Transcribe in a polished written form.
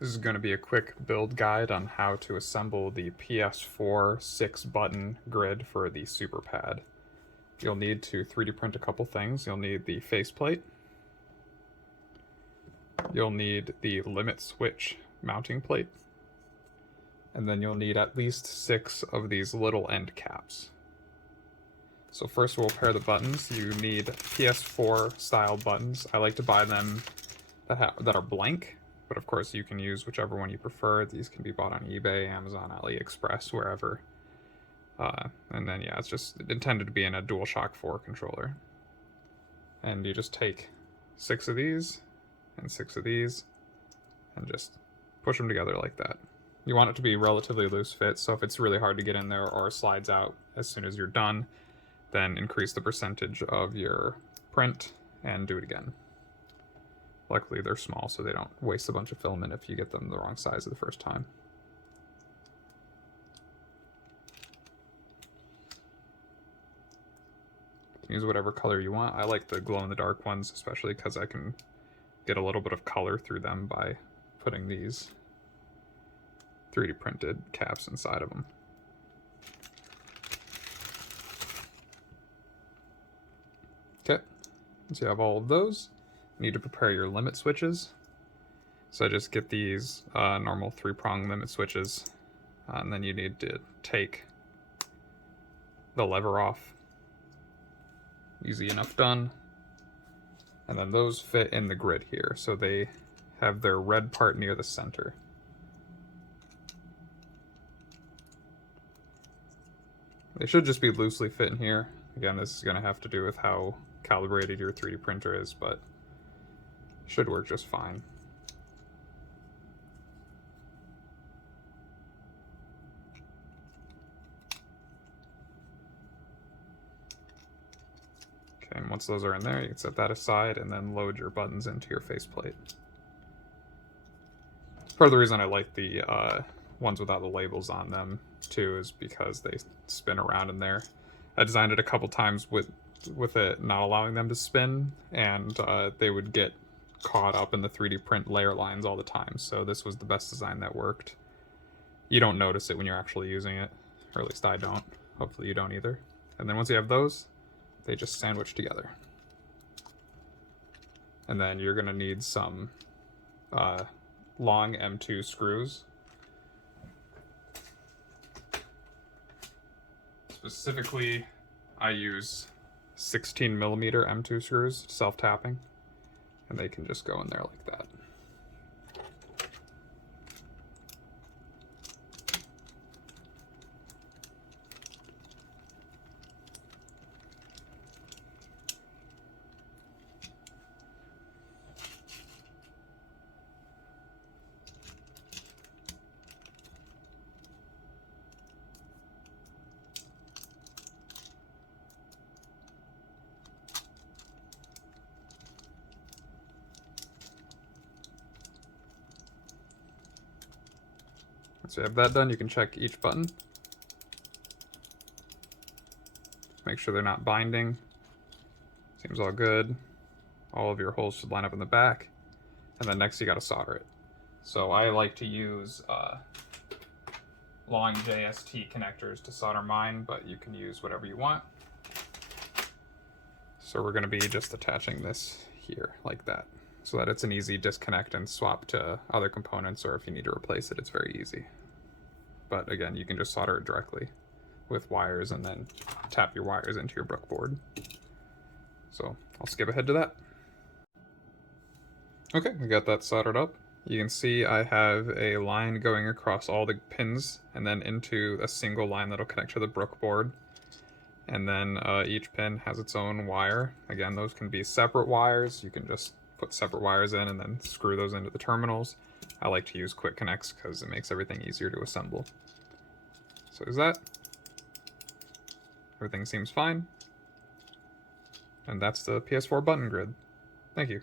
This is going to be a quick build guide on how to assemble the PS4 6-button grid for the SuperPad. You'll need to 3D print a couple things. You'll need the faceplate. You'll need the limit switch mounting plate. And then you'll need at least 6 of these little end caps. So first we'll pair the buttons. You need PS4 style buttons. I like to buy them that are blank, but of course you can use whichever one you prefer. These can be bought on eBay, Amazon, AliExpress, wherever. And then yeah, it's just intended to be in a DualShock 4 controller. And you just take 6 of these and 6 of these and just push them together like that. You want it to be relatively loose fit, so if it's really hard to get in there or slides out as soon as you're done, then increase the percentage of your print and do it again. Luckily they're small, so they don't waste a bunch of filament if you get them the wrong size the first time. You can use whatever color you want. I like the glow-in-the-dark ones, especially because I can get a little bit of color through them by putting these 3D printed caps inside of them. Okay, once you have all of those, you need to prepare your limit switches. So I just get these normal 3-prong limit switches, and then you need to take the lever off. Easy enough done. And then those fit in the grid here, so they have their red part near the center. They should just be loosely fit in here. Again, this is going to have to do with how calibrated your 3D printer is, but should work just fine. Okay, and once those are in there, you can set that aside and then load your buttons into your faceplate. Part of the reason I like the ones without the labels on them too is because they spin around in there. I designed it a couple times with it not allowing them to spin, and they would get caught up in the 3D print layer lines all the time, so this was the best design that worked. You don't notice it when you're actually using it, or at least I don't. Hopefully you don't either. And then once you have those, they just sandwich together. And then you're gonna need some long M2 screws. Specifically, I use 16mm M2 screws, self-tapping, and they can just go in there like that. Once you have that done, you can check each button. Make sure they're not binding. Seems all good. All of your holes should line up in the back. And then next you gotta solder it. So I like to use long JST connectors to solder mine, but you can use whatever you want. So we're gonna be just attaching this here like that, so that it's an easy disconnect and swap to other components, or if you need to replace it, it's very easy. But again, you can just solder it directly with wires and then tap your wires into your Brook board. So I'll skip ahead to that. Okay, we got that soldered up. You can see I have a line going across all the pins and then into a single line that'll connect to the Brook board. And then each pin has its own wire. Again, those can be separate wires. You can just put separate wires in and then screw those into the terminals. I like to use quick connects because it makes everything easier to assemble. So is that. Everything seems fine. And that's the PS4 button grid. Thank you.